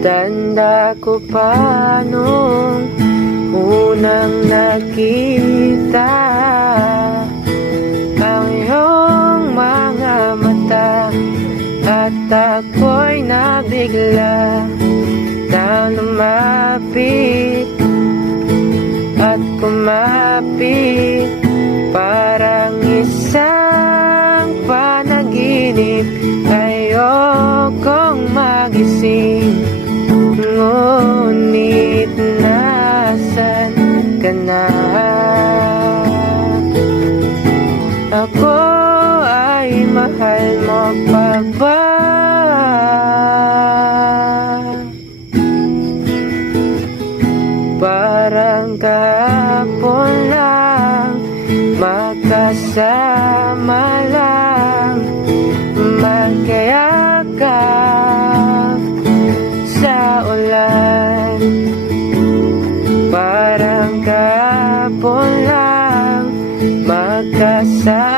Tanda ko pa nung unang nakita ang iyong mga mata, at ako'y nabigla na lumapit at kumapit, parang isang panaginip. Ayokong magising, ngunit nasan ka na? Ako ay mahal mo pa ba? Parang kahapon lang, magkasama lang, magkayakap sa ulan. Parang kahapon lang, magkasama